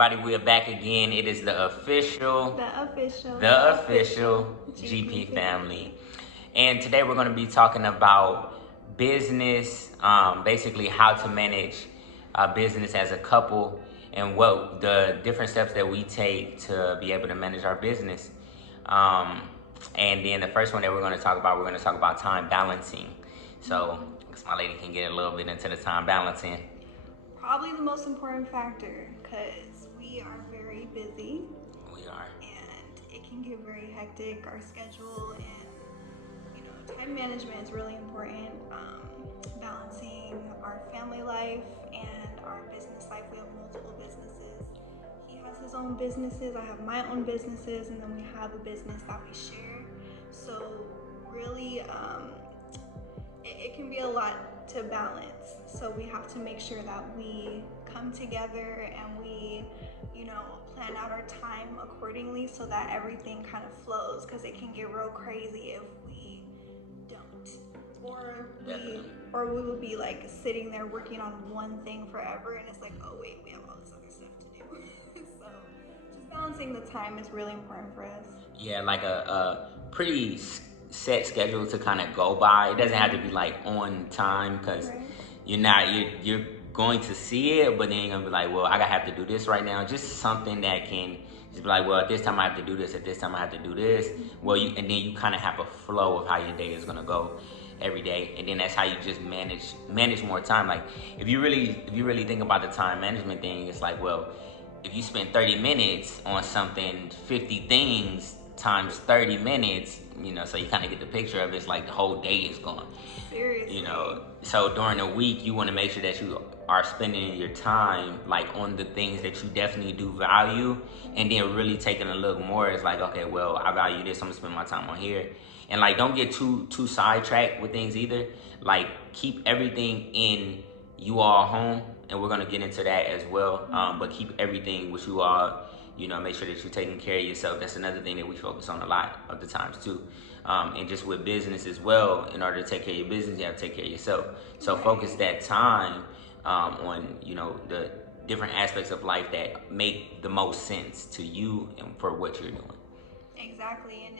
everybody, we are back again. It is the official GP family. And today we're going to be talking about business, basically how to manage business as a couple and what the different steps that we take to be able to manage our business. And then the first one that we're going to talk about time balancing. So I guess my lady can get a little bit into the time balancing. Probably the most important factor because we are very busy. We are. And it can get very hectic, our schedule, and time management is really important. Balancing our family life and our business life. We have multiple businesses. He has his own businesses, I have my own businesses, and then we have a business that we share. So really, it can be a lot to balance. So we have to make sure that we come together and we, plan out our time accordingly so that everything kind of flows, because it can get real crazy if we don't. Or we will be like sitting there working on one thing forever, and it's like, oh wait, we have all this other stuff to do. So just balancing the time is really important for us. Yeah, like a pretty set schedule to kind of go by. It doesn't have to be like on time, because you're going to see it, but then you're gonna be like, well, I gotta have to do this right now. Just something that can just be like, well, at this time I have to do this, at this time I have to do this. Well, and then you kind of have a flow of how your day is gonna go every day, and then that's how you just manage more time. Like if you really think about the time management thing, it's like, well, if you spend 30 minutes on something, 50 things times 30 minutes, so you kind of get the picture of it. It's like the whole day is gone. Seriously. So during the week, you want to make sure that you are spending your time like on the things that you definitely do value, and then really taking a look more. It's like, okay, well, I value this, I'm gonna spend my time on here. And like, don't get too sidetracked with things either. Like, keep everything in you all home, and we're gonna get into that as well. But keep everything with you all. Make sure that you're taking care of yourself. That's another thing that we focus on a lot of the times too. And just with business as well, in order to take care of your business, you have to take care of yourself. So focus that time on, the different aspects of life that make the most sense to you and for what you're doing. Exactly. And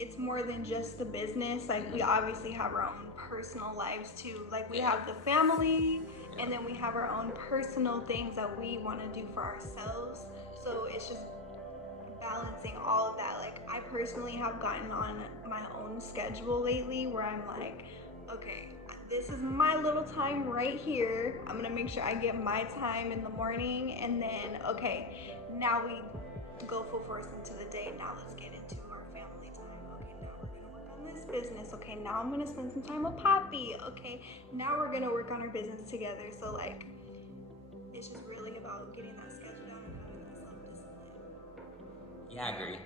it's more than just the business. Like, we obviously have our own personal lives too. Like, we have the family, and then we have our own personal things that we want to do for ourselves. So it's just balancing all of that. Like, I personally have gotten on my own schedule lately where I'm like, okay, this is my little time right here. I'm gonna make sure I get my time in the morning, and then okay, now we go full force into the day. Now let's get into our family time. Okay, now we're gonna work on this business. Okay, now I'm gonna spend some time with Poppy. Okay, now we're gonna work on our business together. So like, it's just really about getting that schedule down and having that self-discipline. Yeah, I agree.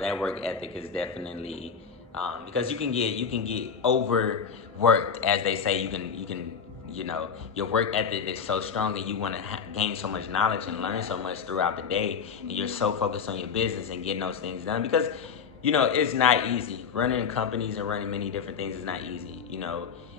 That work ethic is definitely because you can get overworked, as they say. You can your work ethic is so strong, and you want to gain so much knowledge and learn so much throughout the day, and you're so focused on your business and getting those things done, because it's not easy. Running companies and running many different things is not easy.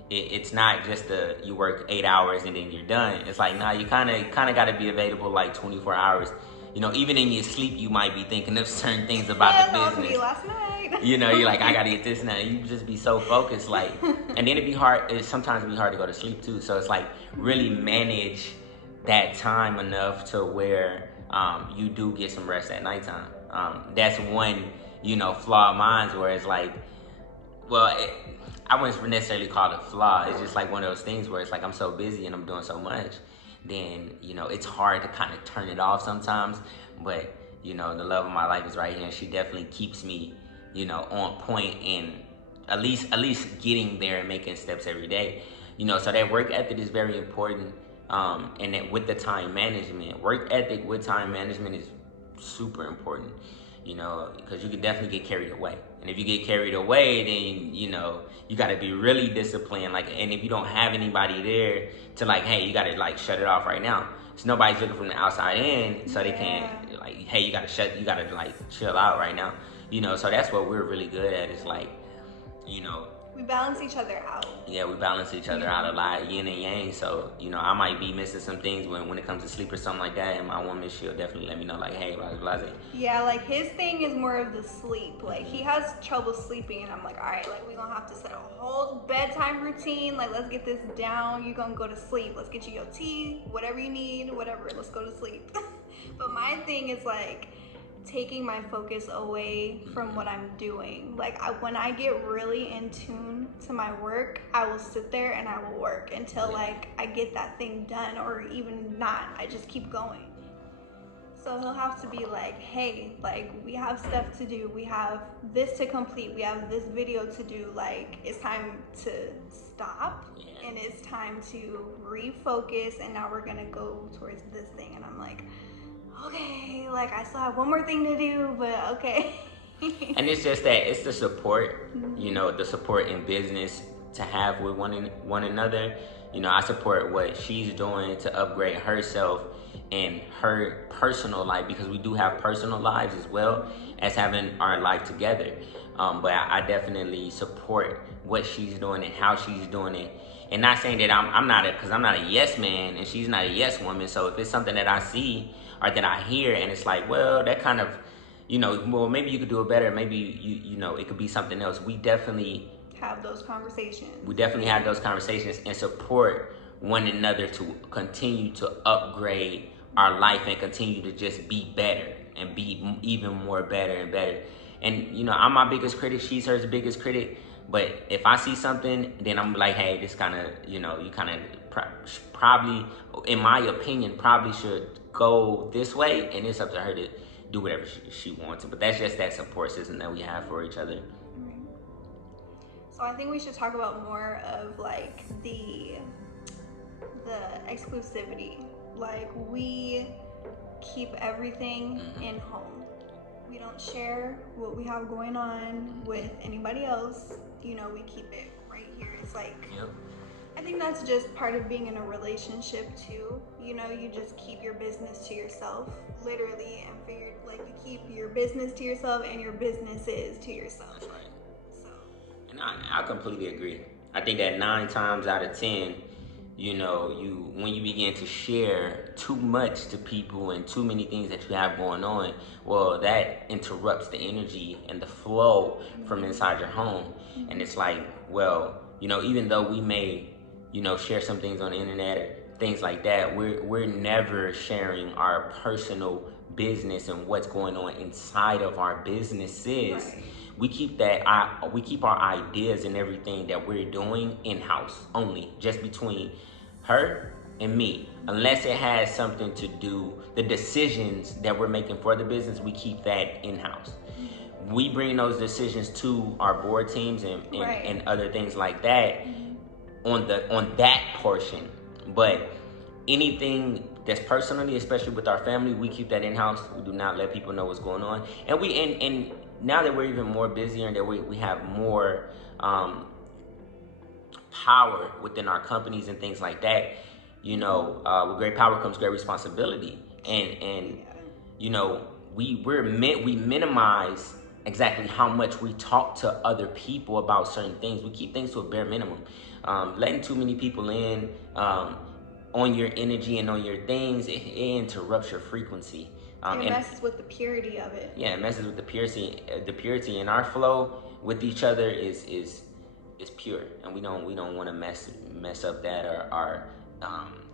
It's not just you work 8 hours and then you're done. It's like, nah, you kind of got to be available like 24 hours. Even in your sleep, you might be thinking of certain things about the business. Me last night. You're like, I gotta get this now. You just be so focused, like, and then it sometimes be hard to go to sleep too. So it's like, really manage that time enough to where you do get some rest at nighttime. That's one flaw of mine, where it's like, well, I wouldn't necessarily call it a flaw. It's just like one of those things where it's like, I'm so busy and I'm doing so much, then it's hard to kind of turn it off sometimes. But the love of my life is right here, and she definitely keeps me on point, and at least getting there and making steps every day. So that work ethic is very important. And that with the time management, work ethic with time management is super important. Because you can definitely get carried away. And if you get carried away, then, you got to be really disciplined. Like, and if you don't have anybody there to like, hey, you got to like shut it off right now. So nobody's looking from the outside in, so they can't like, hey, you got to like chill out right now. So that's what we're really good at, is like, We balance each other out. Yeah, we balance each other out a lot, yin and yang. So, I might be missing some things when it comes to sleep or something like that. And my woman, she'll definitely let me know, like, hey, blah, blah, blah. Yeah, like his thing is more of the sleep. Like he has trouble sleeping, and I'm like, all right, like we gonna have to set a whole bedtime routine. Like let's get this down. You gonna go to sleep. Let's get you your tea, whatever you need, whatever. Let's go to sleep. But my thing is like taking my focus away from what I'm doing. Like when I get really in tune to my work, I will sit there and I will work until like I get that thing done, or even not. I just keep going. So he'll have to be like, hey, like we have stuff to do. We have this to complete. We have this video to do. Like it's time to stop and it's time to refocus. And now we're gonna go towards this thing. And I'm like, okay, like I still have one more thing to do, but okay. And it's just that it's the support, the support in business to have with one another. I support what she's doing to upgrade herself and her personal life, because we do have personal lives as well as having our life together. But I definitely support what she's doing and how she's doing it. And not saying that I'm not because I'm not a yes man and she's not a yes woman. So if it's something that I see or that I hear and it's like, well, that kind of, well, maybe you could do it better. Maybe it could be something else. We definitely have those conversations. And support one another to continue to upgrade our life and continue to just be better and be even more better and better. And I'm my biggest critic, she's her biggest critic. But if I see something, then I'm like, hey, this kind of, you kind of probably, in my opinion, probably should go this way, and it's up to her to do whatever she wants to. But that's just that support system that we have for each other. So I think we should talk about more of like the exclusivity. Like we keep everything in home. We don't share what we have going on with anybody else. We keep it right here. It's like, I think that's just part of being in a relationship too. You just keep your business to yourself, literally, and you keep your business to yourself and your businesses to yourself. That's right. So. And I completely agree. I think that 9 times out of 10, when you begin to share too much to people and too many things that you have going on, well, that interrupts the energy and the flow from inside your home. And it's like, well, even though we may, share some things on the internet or things like that, we're never sharing our personal business and what's going on inside of our businesses. Right. We keep our ideas and everything that we're doing in-house only, just between her and me. Unless it has something to do, the decisions that we're making for the business, we keep that in-house. We bring those decisions to our board teams and other things like that on that portion. But anything that's personally, especially with our family, we keep that in-house. We do not let people know what's going on. And now that we're even more busier and that we have more power within our companies and things like that, with great power comes great responsibility. And we minimize exactly how much we talk to other people about certain things. We keep things to a bare minimum. Letting too many people in on your energy and on your things, it interrupts your frequency. It messes with the purity of it. Yeah, it messes with the purity, and our flow with each other is pure, and we don't want to mess up that or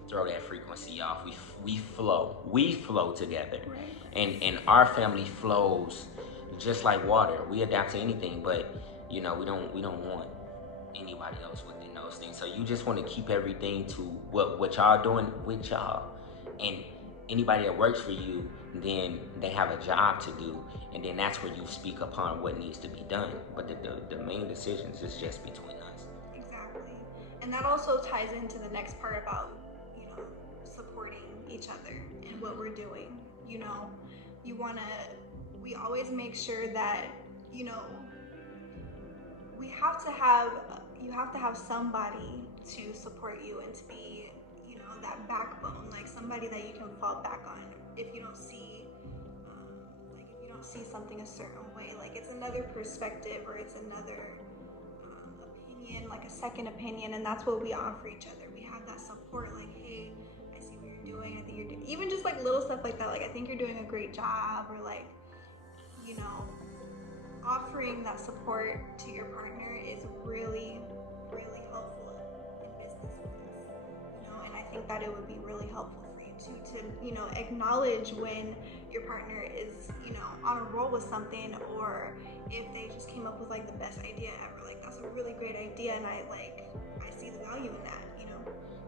throw that frequency off. We flow together, right. And our family flows just like water. We adapt to anything, but we don't want anybody else within those things. So you just want to keep everything to what y'all doing with y'all, and anybody that works for you, then they have a job to do, and then that's where you speak upon what needs to be done. But the main decisions is just between us. Exactly. And that also ties into the next part about supporting each other and what we're doing. We always make sure that you have to have somebody to support you and to be that backbone, like somebody that you can fall back on if you don't see something a certain way. Like it's another perspective or it's another opinion, like a second opinion, and that's what we offer each other. We have that support, like, hey, I see what you're doing. I think you're doing, even just like little stuff like that. Like, I think you're doing a great job, or like, you know, offering that support to your partner is really, really helpful in business with us. And I think that it would be really helpful for you to acknowledge when your partner is, on a roll with something, or if they just came up with like the best idea ever. Like, that's a really great idea, and I see the value in that.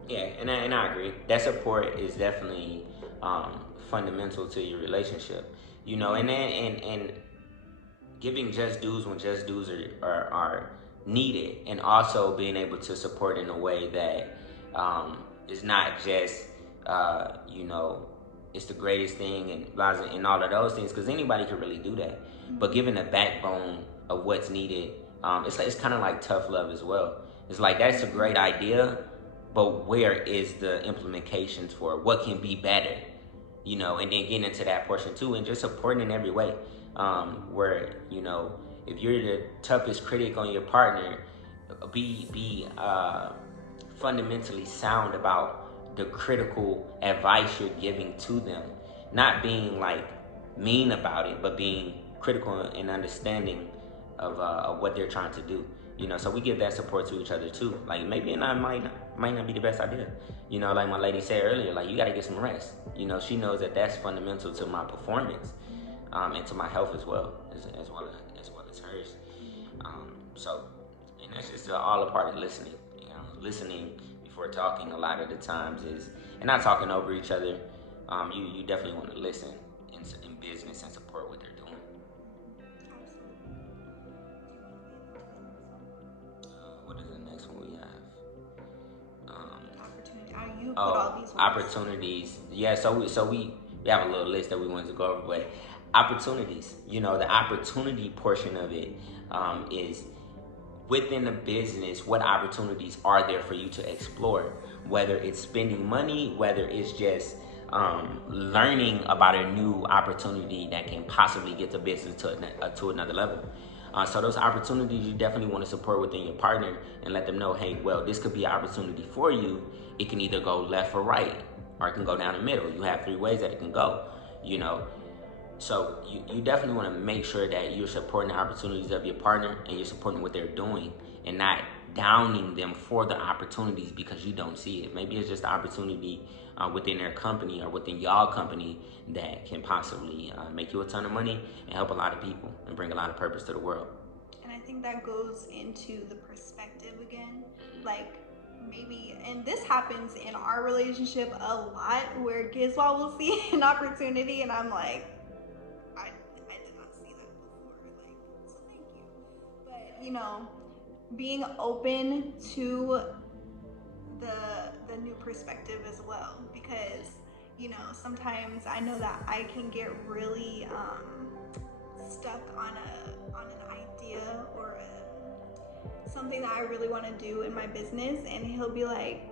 Yeah, and I agree. That support is definitely fundamental to your relationship. And giving just dues when just dues are needed, and also being able to support in a way that is not just it's the greatest thing and all of those things, because anybody can really do that. But giving a backbone of what's needed, it's kind of like tough love as well. It's like, that's a great idea, but where is the implications for it? What can be better? And then getting into that portion too, and just supporting in every way. Where if you're the toughest critic on your partner, be fundamentally sound about the critical advice you're giving to them, not being like mean about it, but being critical and understanding of what they're trying to do. So we give that support to each other too. Like, maybe it might not be the best idea. Like my lady said earlier, like, you got to get some rest. She knows that that's fundamental to my performance, and to my health as well as hers. So, and that's just all a part of listening. Listening before talking a lot of the times and not talking over each other. You definitely want to listen in business and support what they're doing. What is the next one we have? Opportunity. You put all these words. Opportunities. Yeah. So we have a little list that we wanted to go over, but opportunities. The opportunity portion of it is within the business. What opportunities are there for you to explore? Whether it's spending money, whether it's just learning about a new opportunity that can possibly get the business to another level. So those opportunities you definitely want to support within your partner, and let them know, hey, well, this could be an opportunity for you. It can either go left or right, or it can go down the middle. You have 3 ways that it can go, So you definitely want to make sure that you're supporting the opportunities of your partner, and you're supporting what they're doing, and not downing them for the opportunities because you don't see it. Maybe it's just an opportunity within their company or within y'all company that can possibly make you a ton of money and help a lot of people and bring a lot of purpose to the world. And I think that goes into the perspective again. Like, maybe, and this happens in our relationship a lot, where Gizwa will see an opportunity and I'm like, I did not see that before. Like, so thank you. But being open to the new perspective as well, because sometimes I know that I can get really stuck on an idea or something that I really want to do in my business, and he'll be like,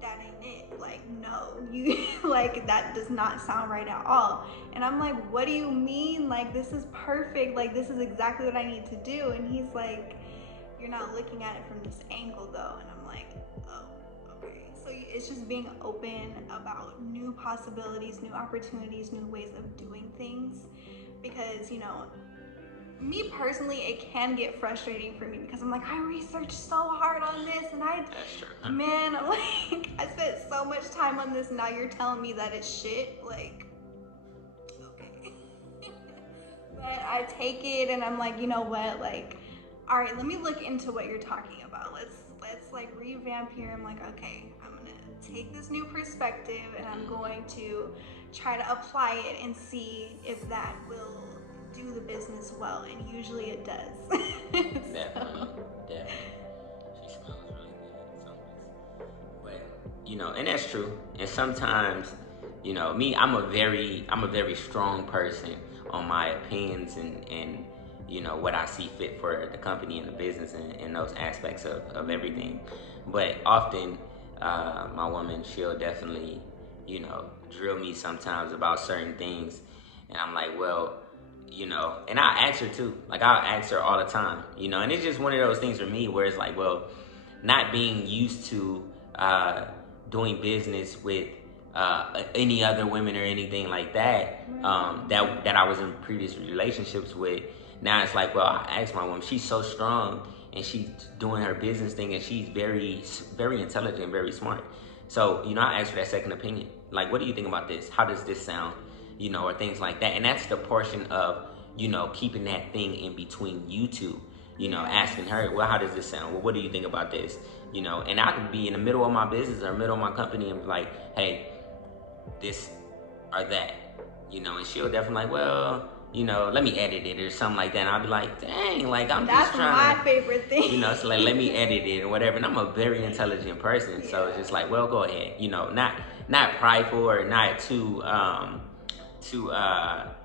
that ain't it. Like, no, you like, that does not sound right at all. And I'm like, what do you mean? Like, this is perfect. Like, this is exactly what I need to do. And he's like, you're not looking at it from this angle though. And I'm like, oh, okay. So it's just being open about new possibilities, new opportunities, new ways of doing things. Because, me personally, it can get frustrating for me, because I'm like, I researched so hard on this, and man, I'm like, I spent so much time on this, and now you're telling me that it's shit. Like, okay. But I take it, and I'm like, you know what, like, all right, let me look into what you're talking about. Let's like revamp here. I'm like, okay, I'm gonna take this new perspective, and I'm going to try to apply it and see if that will do the business well, and usually it does. Definitely. She smells really good. But and that's true. And sometimes, me, I'm a very strong person on my opinions and what I see fit for the company and the business and those aspects of everything. But often, my woman, she'll definitely, drill me sometimes about certain things, and I'm like, well, and I ask her too. Like, I'll ask her all the time, and it's just one of those things for me where it's like, well, not being used to doing business with any other women or anything like that, that I was in previous relationships with. Now it's like, well, I asked my woman, she's so strong and she's doing her business thing and she's very, very intelligent, very smart. So, I asked for that second opinion. Like, what do you think about this? How does this sound? Or things like that. And that's the portion of, keeping that thing in between you two, asking her, well, how does this sound? Well, what do you think about this? And I could be in the middle of my business or middle of my company and be like, hey, this or that, and she'll definitely like, well, let me edit it or something like that. And I'll be like, dang, like, I'm That's just trying my favorite thing. so like, let me edit it or whatever. And I'm a very intelligent person. Yeah. So it's just like, well, go ahead, not prideful or not too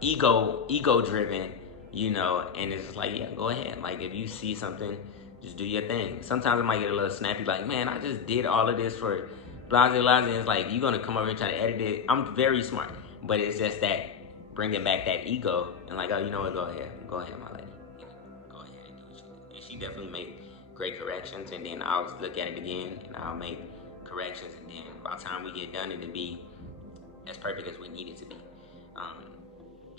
ego driven, and it's just like, yeah, go ahead. Like, if you see something, just do your thing. Sometimes I might get a little snappy, like, man, I just did all of this for blase. It's like, you're gonna come over and try to edit it. I'm very smart, but it's just that bringing back that ego and like, oh, you know what, go ahead, my lady, go ahead and do what you do. And she definitely made great corrections, and then I'll look at it again and I'll make corrections, and then by the time we get done, it'll be as perfect as we need it to be.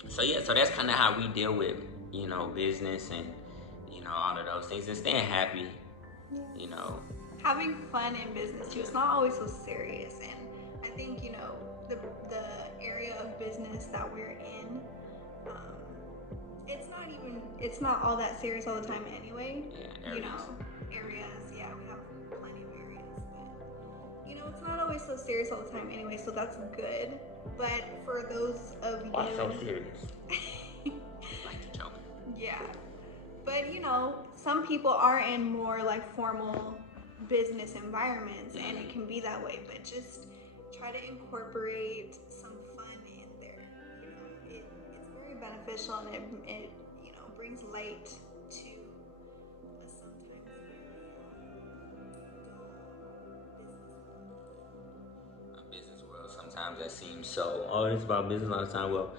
So that's kind of how we deal with, business and, all of those things, and staying happy, Having fun in business too. It's not always so serious, and I think, the area of business that we're in, it's not all that serious all the time anyway. Yeah, areas, yeah, we have plenty of areas, but it's not always so serious all the time anyway, so that's good. But for those of you, why so serious? Like to joke. Yeah, but some people are in more like formal business environments, and it can be that way. But just try to incorporate some fun in there. It's very beneficial, and it brings light to a sometimes very business world. Sometimes that seems so, oh, it's about business all the time. Well,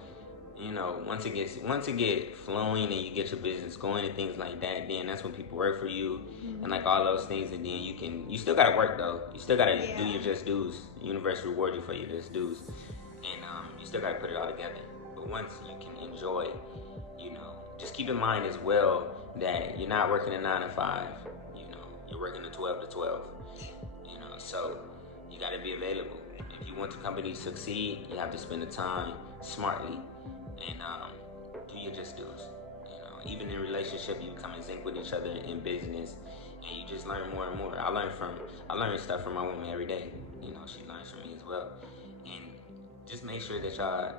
once it get flowing and you get your business going and things like that, then that's when people work for you, and like all those things, and then you still gotta work though. You still gotta do your just dues. The universe reward you for your just dues, and you still gotta put it all together. But once you can enjoy, just keep in mind as well that you're not working a 9 to 5. You're working a 12 to 12. So you gotta be available. If you want the company to succeed, you have to spend the time smartly. And do your just dues. Even in relationship, you become in sync with each other in business, and you just learn more and more. I learn stuff from my woman every day. She learns from me as well. And just make sure that y'all,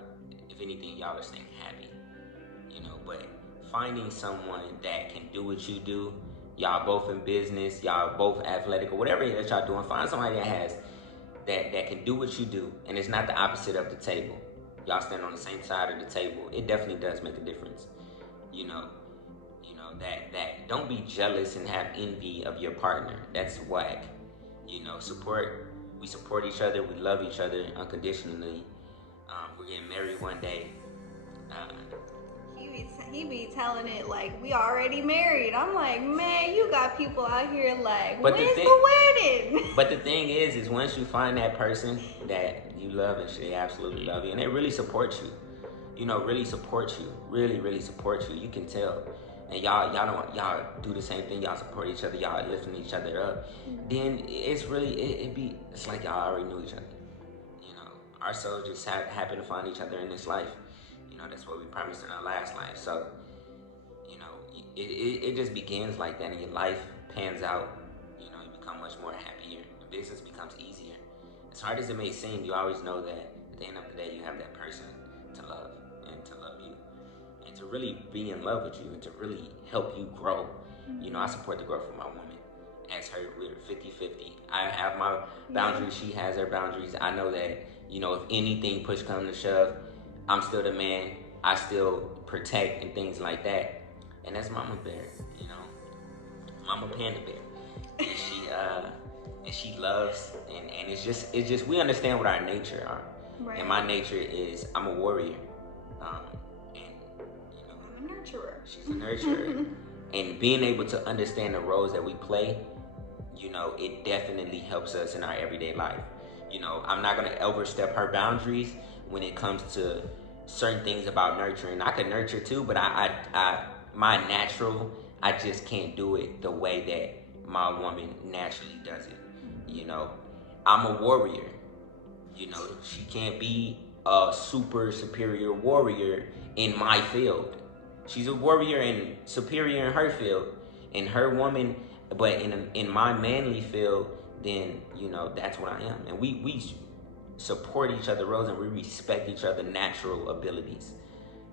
if anything, y'all are staying happy. But finding someone that can do what you do, y'all both in business, y'all both athletic, or whatever that y'all doing, find somebody that can do what you do, and it's not the opposite of the table. Y'all stand on the same side of the table. It definitely does make a difference. That don't be jealous and have envy of your partner. That's whack. We support each other. We love each other unconditionally. We're getting married one day. He be telling it like we already married. I'm like, man, you got people out here like, when's the wedding? But the thing is once you find that person that you love and they absolutely love you, and they really support you, really support you, really, really support you. You can tell. And y'all do the same thing. Y'all support each other. Y'all lifting each other up. Then it's really, it's like y'all already knew each other. Our souls just happen to find each other in this life. That's what we promised in our last life. So, it just begins like that, and your life pans out. You become much more happier. The business becomes easier. As hard as it may seem, you always know that at the end of the day, you have that person to love and to love you, and to really be in love with you, and to really help you grow. I support the growth of my woman. As her, we're 50-50. I have my boundaries. She has her boundaries. I know that, if anything push comes to shove, I'm still the man. I still protect and things like that. And that's Mama Bear, Mama Panda Bear. And she loves, and it's just we understand what our nature are. Right. And my nature is I'm a warrior. And nurturer. She's a nurturer. And being able to understand the roles that we play, you know, it definitely helps us in our everyday life. You know, I'm not gonna overstep her boundaries when it comes to certain things about nurturing. I can nurture too, but my natural, I just can't do it the way that my woman naturally does it. You know, I'm a warrior. You know, she can't be a super superior warrior in my field. She's a warrior and superior in her field, in her woman, but in my manly field, then you know that's what I am, and we support each other roles and we respect each other natural abilities.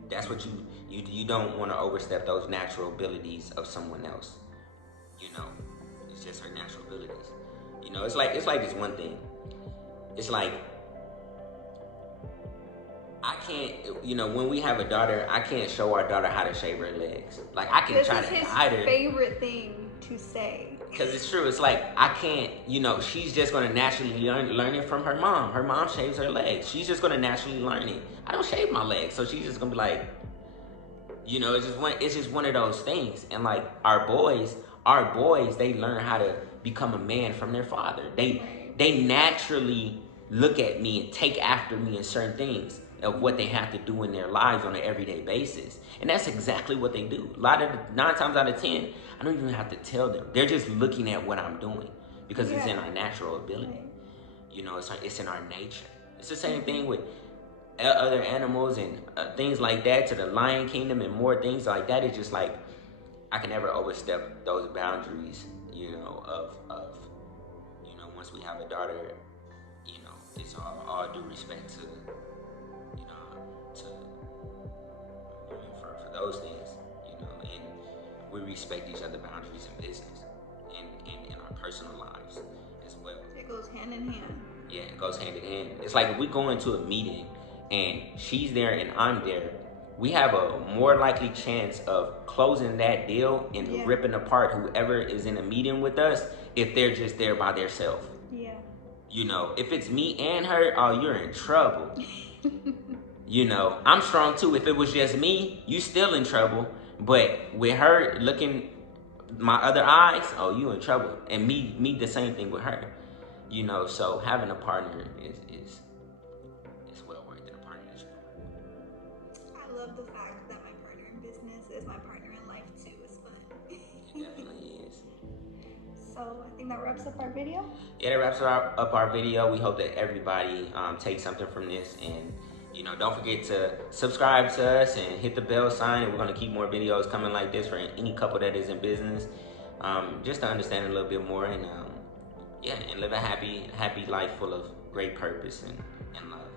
That's what you don't want to overstep those natural abilities of someone else. You know, it's just her natural abilities. You know, it's like this one thing. It's like I can't, you know, when we have a daughter, I can't show our daughter how to shave her legs. Like I can This try is to his guide her. favorite thing to say. Because it's true. It's like I can't, you know, she's just gonna naturally learn it from her mom. Her mom shaves her legs. She's just gonna naturally learn it. I don't shave my legs, so she's just gonna be like, you know, it's just one of those things. And like our boys, they learn how to become a man from their father. They naturally look at me and take after me in certain things of what they have to do in their lives on an everyday basis. And that's exactly what they do. A lot of 9 times out of 10, I don't even have to tell them. They're just looking at what I'm doing because it's in our natural ability. You know, it's in our nature. It's the same thing with other animals and things like that, to the lion kingdom and more things like that. It's just like I can never overstep those boundaries, you know, of you know, once we have a daughter, you know, it's all due respect to, you know, to women for those things, you know, and we respect each other's boundaries in business and in our personal lives as well. It goes hand in hand. Yeah, it goes hand in hand. It's like if we go into a meeting and she's there and I'm there, we have a more likely chance of closing that deal and ripping apart whoever is in a meeting with us if they're just there by themselves. Yeah. You know, if it's me and her, oh, you're in trouble. You know, I'm strong too. If it was just me, you still in trouble. But with her looking my other eyes, oh, you in trouble. And me the same thing with her. You know, so having a partner is well worth it, a partnership. I love the fact that my partner in business is my partner in life too. It's fun. It definitely is. So I think that wraps up our video. Yeah, that wraps up our video. We hope that everybody takes something from this, and you know, don't forget to subscribe to us and hit the bell sign. And we're gonna keep more videos coming like this for any couple that is in business, just to understand a little bit more and yeah, and live a happy life full of great purpose and love.